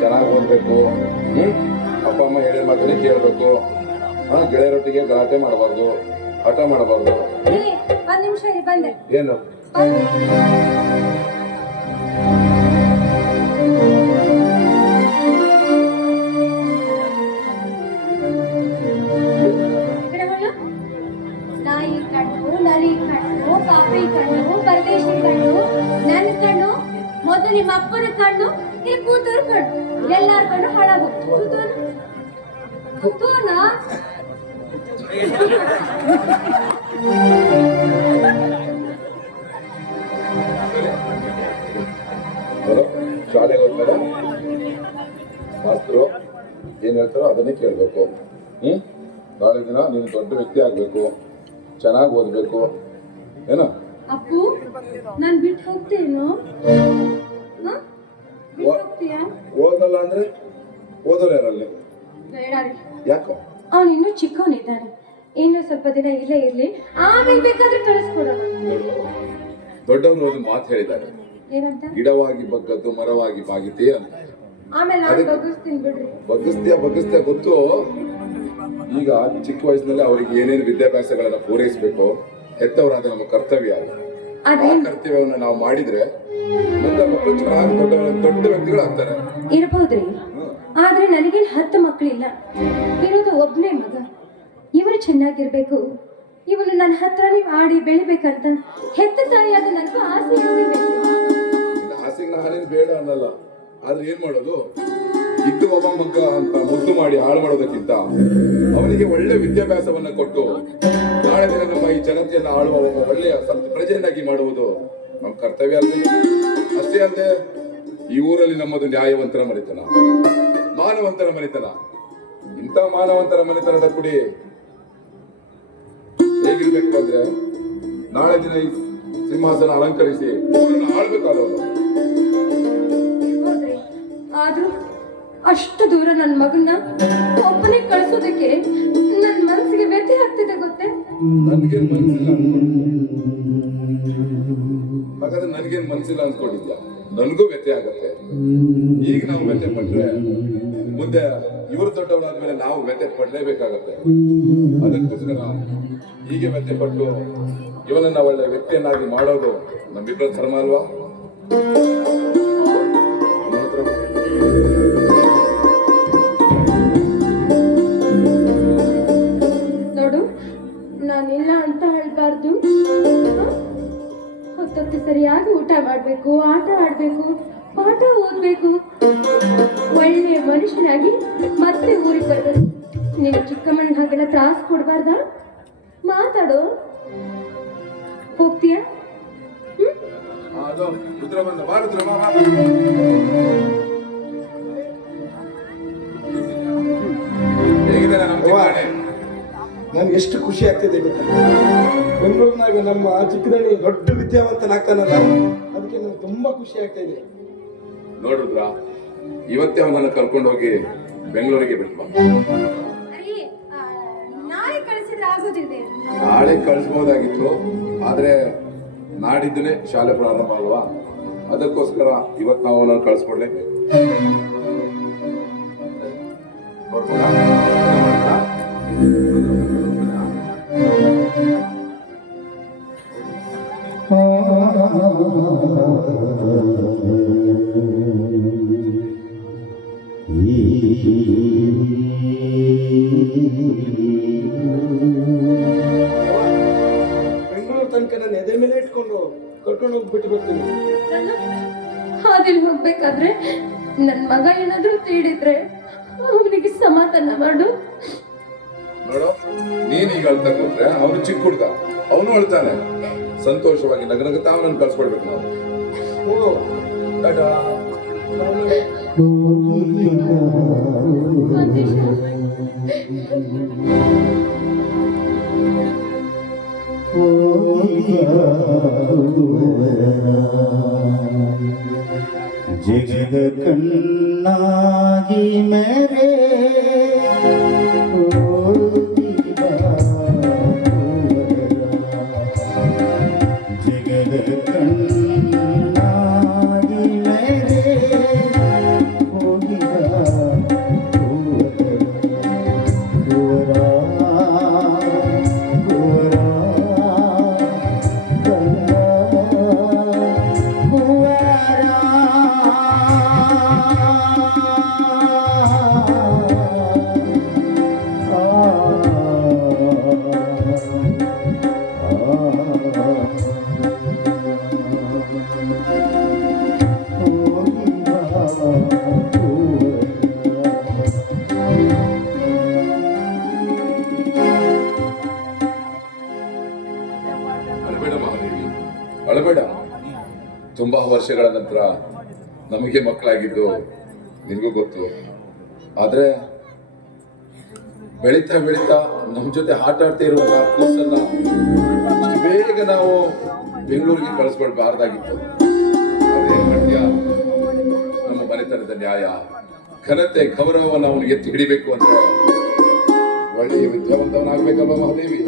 ಚೆನ್ನಾಗಿ ಓದ್ಬೇಕು. ಅಪ್ಪ ಅಮ್ಮ ಹೇಳಿದ ಮಾತನ್ನೇ ಕೇಳಬೇಕು. ಹಾ ಗೆಳೆಯರೊಟ್ಟಿಗೆ ಗಲಾಟೆ ಮಾಡಬಾರ್ದು. ಹಠ ಮಾಡಬಾರ್ದು. ಒಂದ್ ನಿಮಿಷ ಬಂದೆ. ಏನು? ಮೊದಲು ನಿಮ್ಮ ಅಪ್ಪನ ಕಣ್ಣು ಇಲ್ಲಿ ಕೂತೂರು ಕಣ್ಣು. ಎಲ್ಲಾರ ಕಣ್ಣು ಹಾಳಾಗುತ್ತೆ ಕೂತೋನ ಶಾಲೆಗೆ ಹೋಗ್ತಾರೆ ಮಾಸ್ತರು ಏನ್ ಹೇಳ್ತಾರೋ ಅದನ್ನೇ ಕೇಳಬೇಕು. ಹ್ಮ್? ನಾಳೆ ದಿನ ನೀನು ದೊಡ್ಡ ವ್ಯಕ್ತಿ ಆಗ್ಬೇಕು. ಚೆನ್ನಾಗಿ ಓದ್ಬೇಕು. ಏನೋ? ಅಪ್ಪು? ನಾನ್ ಬಿಟ್ಟು ಹೋಗ್ತೀನಿ? ಹೋಗ್ತೀಯಾ? ಓದಲ್ಲ ಅಂದ್ರೆ ಓದೋರು ಯಾರಲ್ಲಿ? ಬೇಡ ರೀ. ಯಾಕೋ? ಅವನು ಇನ್ನೂ ಚಿಕ್ಕವನಿದ್ದಾನೆ. ಇನ್ನು ಸ್ವಲ್ಪ ದಿನ ಇಲ್ಲೇ ಇರ್ಲಿ. ಆಮೇಲೆ ಬೇಕಾದ್ರೆ ಕಳಿಸ್ಕೊಡೋಣ ದೊಡ್ಡವನು ಒಂದು ಮಾತು ಹೇಳಿದ್ದಾರೆ. ಏನಂತ? ಗಿಡವಾಗಿ ಬಗ್ಗದ್ದು ಮರವಾಗಿ ಬಾಗಿತಿ ಅಂತ. ಆಮೇಲೆ ನಾನು ಬಗ್ಗಿಸ್ತೀನಿ ಬಿಡ್ರಿ. ಬಗ್ಗಿಸ್ತೀಯ ಬಗ್ಗಿಸ್ತೀಯ ಗೊತ್ತು? ಈಗ ಚಿಕ್ಕ ವಯಸ್ಸಿನಲ್ಲಿ ಅವರಿಗೆ ಏನೇನು ವಿದ್ಯಾಭ್ಯಾಸಗಳನ್ನು ಪೂರೈಸಬೇಕು ಹೆತ್ತವರಾದ ನಮ್ಮ ಕರ್ತವ್ಯ ಅದು. ಆ ಕರ್ತವ್ಯವನ್ನು ನಾವು ಮಾಡಿದ್ರೆ ಮುಂದೆ ಮಕ್ಕಳು ಚೆನ್ನಾಗಿ ದೊಡ್ಡ ದೊಡ್ಡ ವ್ಯಕ್ತಿಗಳಾಗ್ತಾರೆ. ಇರಬಹುದ್ರಿ. ಆದ್ರೆ ನನಗೇನು ಹತ್ತು ಮಕ್ಕಳಿಲ್ಲ ಇರೋದು ಒಬ್ಬನೇ ಮಗ. ಇವರು ಚೆನ್ನಾಗಿರ್ಬೇಕು. ಇವನು ನನ್ನ ಹತ್ರನೇ ಆಡಿ ಬೆಳಿಬೇಕಂತ ಹೆತ್ತ ತಾಯಿಯಾದ ನನಗೂ ಆಸೆ ಆಗಿರ್ಬೇಕು ಇನ್ನು ಆಸೆಗೆ ನಾನೇನು ಬೇಡ ಅನ್ನಲ್ಲ. ಆದ್ರೆ ಏನ್ ಮಾಡೋದು? ಇದ್ದು ಒಬ್ಬ ಮಗ ಅಂತ ಮುದ್ದು ಮಾಡಿ ಹಾಳು ಮಾಡೋದಕ್ಕಿಂತ ಅವನಿಗೆ ಒಳ್ಳೆ ವಿದ್ಯಾಭ್ಯಾಸವನ್ನ ಕೊಟ್ಟು ನಾಳೆ ದಿನ ನಮ್ಮ ಈ ಜನತೆಯನ್ನು ಆಳುವ ಒಬ್ಬ ಒಳ್ಳೆಯ ಪ್ರಜೆಯನ್ನಾಗಿ ಮಾಡುವುದು ನಮ್ಮ ಕರ್ತವ್ಯ ಅಲ್ಲದೆ ಅಷ್ಟೇ ಅಲ್ಲದೆ ಈ ಊರಲ್ಲಿ ನಮ್ಮದು ನ್ಯಾಯವಂತರ ಮನೆತನ, ಮಾನವಂತರ ಮನೆತನ. ಇಂಥ ಮಾನವಂತರ ಮನೆತನದ ಕುಡಿ ಹೇಗಿರ್ಬೇಕು ಅಂದ್ರೆ ನಾಳೆ ದಿನ ಈ ಸಿಂಹಾಸನ ಅಲಂಕರಿಸಿ ಊರನ್ನು ಆಳ್ಬೇಕಾದವರು ಆದ್ರೂ ಅಷ್ಟು ದೂರ ನನ್ನ ಮಗನ್ನ ಒಬ್ಬನೇ ಕಳ್ಸೋದಕ್ಕೆ ಗೊತ್ತೇ ಮನಸ್ಸಿಲ್ಲ ಹಾಗಾದ್ರೆ ನನ್ಗೇನ್ ಮನಸ್ಸಿಲ್ಲ ಅನ್ಕೊಂಡಿದ್ಯಾ ನನಗೂ ವ್ಯತ್ಯ ಆಗತ್ತೆ. ಈಗ ನಾವು ವ್ಯತ್ಯ ಪಟ್ರೆ, ಮುಂದೆ ಇವರು ದೊಡ್ಡವರಾದ್ಮೇಲೆ ನಾವು ವ್ಯತ್ಯ ಪಡ್ಲೇಬೇಕಾಗತ್ತೆ. ಅದಕ್ಕೋಸ್ಕರ ಹೀಗೆ ವ್ಯಥೆ ಪಟ್ಟು ಇವನನ್ನ ಒಳ್ಳೆ ವ್ಯಕ್ತಿಯನ್ನಾಗಿ ಮಾಡೋದು ನಮ್ಮಿಬ್ಬರ ಧರ್ಮ ಅಲ್ವಾ? ಒಳ್ಳೆಯ ಮನುಷ್ಯನಾಗಿ ಮತ್ತೆ ಊರಿಗೆ ಬರ್ಬೇಕು. ನೀನು ಚಿಕ್ಕಮ್ಮನ ಹಾಗೆಲ್ಲ ತ್ರಾಸ ಕೊಡಬಾರ್ದ? ಮಾತಾಡು. ಹೋಗ್ತೀಯ? ನನ್ಗೆ ಎಷ್ಟು ಖುಷಿ ಆಗ್ತಿದೆ ಗೊತ್ತಾ? ಬೆಂಗಳೂರಿನಾಗ ನಮ್ಮ ಚಿಕ್ಕದಣಿ ದೊಡ್ಡ ವಿದ್ಯಾವಂತನಾಗ್ತಾನಲ್ಲ ಅದಕ್ಕೆ ನಂಗೆ ತುಂಬಾ ಖುಷಿ ಆಗ್ತಾ ಇದೆ. ನೋಡಿದ್ರ ಇವತ್ತೇ ಅವನನ್ನು ಕರ್ಕೊಂಡು ಹೋಗಿ ಬೆಂಗಳೂರಿಗೆ ಬಿಟ್ಟು. ನಾಳೆ ಕಳಿಸ್ಬೋದಾಗಿತ್ತು ಆದ್ರೆ ನಾಡಿದ್ದನೇ ಶಾಲೆ ಪ್ರಾರಂಭ ಅಲ್ವಾ ಅದಕ್ಕೋಸ್ಕರ ಇವತ್ತು ನಾವು ಅವನನ್ನು ಕಳಿಸ್ಕೊಡ್ಲೇಬೇಕು? ತನಕ ನಾನು ಎದೆ ಮೇಲೆ ಇಟ್ಕೊಂಡು ಕರ್ಕೊಂಡು ಹೋಗ್ಬಿಟ್ಟು ಬರ್ತೀನಿ. ಹಾದಿಲ್ ಹೋಗ್ಬೇಕಾದ್ರೆ ನನ್ ಮಗ ಏನಾದ್ರೂ ತೀಡಿದ್ರೆ ಅವನಿಗೆ ಸಮಾಧಾನ ಮಾಡು. ನೋಡು ನೀನ್ ಈಗ ಅಳ್ತಾ ಕೂತ್ರೆ ಅವನು ಚಿಕ್ಕ ಹುಡ್ಗ ಅವನು ಅಳ್ತಾನೆ. ಸಂತೋಷವಾಗಿ ನಗನಗುತ್ತಾ ಅವನನ್ನು ಕಳ್ಸ್ಕೊಳ್ಬೇಕು ನಾವು. ಜಗದ ಕಣ್ಣಾಗಿ ಮೇರೆ ತುಂಬಾ ವರ್ಷಗಳ ನಂತರ ನಮಗೆ ಮಕ್ಕಳಾಗಿದ್ದು ನಿಮಗೂ ಗೊತ್ತು. ಆದ್ರೆ ಬೆಳೀತಾ ಬೆಳೀತಾ ನಮ್ಮ ಜೊತೆ ಆಟ ಆಡ್ತಾ ಇರುವಂತಹ ಬೇಗ ನಾವು ಬೆಂಗಳೂರಿಗೆ ಕಳಿಸ್ಕೊಳ್ಬಾರ್ದಾಗಿತ್ತು. ಅದೇ ನಮ್ಮ ಮನೆತನದ ನ್ಯಾಯ. ಘನತೆ, ಗೌರವವನ್ನು ಎತ್ತಿ ಹಿಡಿಬೇಕು ಅಂತ ಒಳ್ಳೆಯ ವಿದ್ಯಾವಂತವನಾಗ್ಬೇಕಲ್ವ ಮಹಾದೇವಿ.